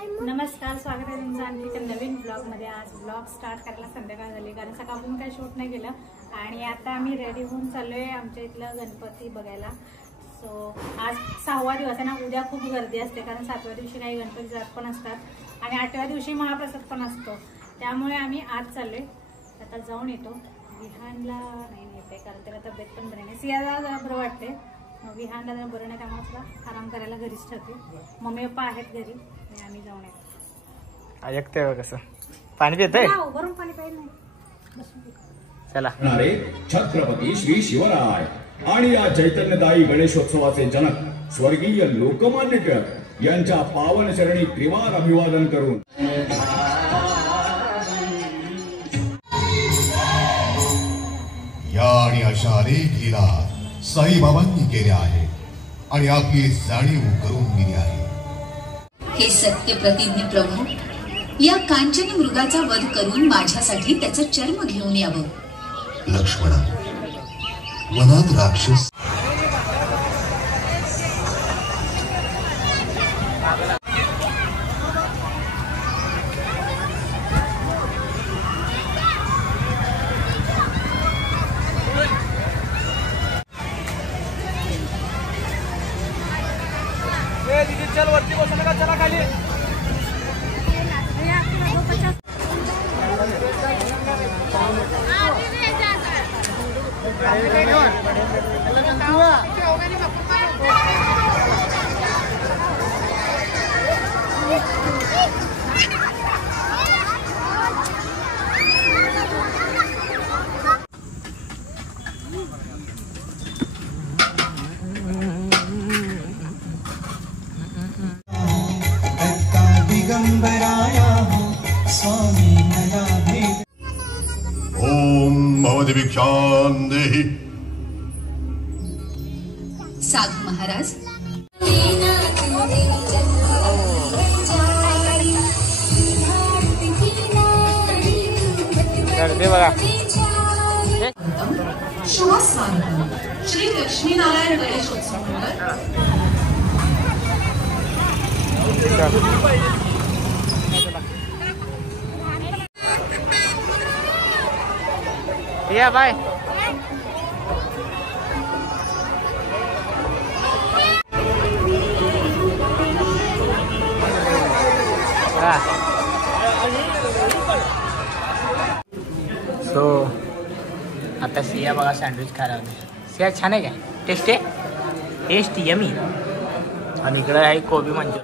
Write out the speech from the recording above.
नमस्कार, स्वागत आहे तुमचं आणखी एका नवीन ब्लॉगमध्ये। आज ब्लॉग स्टार्ट करायला संध्याकाळ झाली कारण सकाळपासून काही शूट नाही केलं आणि आता आम्ही रेडी होऊन चाललोय आमच्या इथलं गणपती बघायला। सो आज 6वा दिवस आहे ना। उद्या खूप गर्दी असते कारण 7व्या दिवशी काही गणपती जात पण असतात आणि 8व्या दिवशी महाप्रसाद पण असतो, त्यामुळे आम्ही आज चाललोय। आता जाऊन येतो। विहानला नाही येते कारण त्याला तब्येत पण बरी नाही, सियाला जरा बरं वाटते, विहानला जरा बरं नाही, त्यामुळे तुला आराम करायला घरीच ठेवते। मम्मी पप्पा आहेत घरी आणि आम्ही जाऊन येतो। ऐकते कसं पाणी पितंय, गरम पाणी पाहिजे नाही। चला। छत्रपती श्री शिवराय आणि या चैतन्यदायी गणेशोत्सवाचे जनक स्वर्गीय लोकमान्य टिळक यांच्या पावन चरणी त्रिवार अभिवादन करून या आणि अशा अनेक लीला साईबाबांनी केल्या आहेत आणि आपली जाणीव करून दिली आहे। हे सत्य प्रतिज्ञ प्रभू, या कांचनी मृगाचा वध करून माझ्यासाठी त्याचं चर्म घेऊन यावं। लक्ष्मणा, वनात राक्षस चल वरती बसू नका, चला खाली। ओम भवति भिक्षां देहि। साधू महाराज, गर्दी बघा। शुभस्वागतम श्री लक्ष्मीनारायण गणेशोत्सव या बाय। सो आता सिया बघा सँडविच खायला होते। सिया छान आहे काय? टेस्ट आहे, टेस्ट यमी। आणि इकडे आहे कोबी मंचुरियन।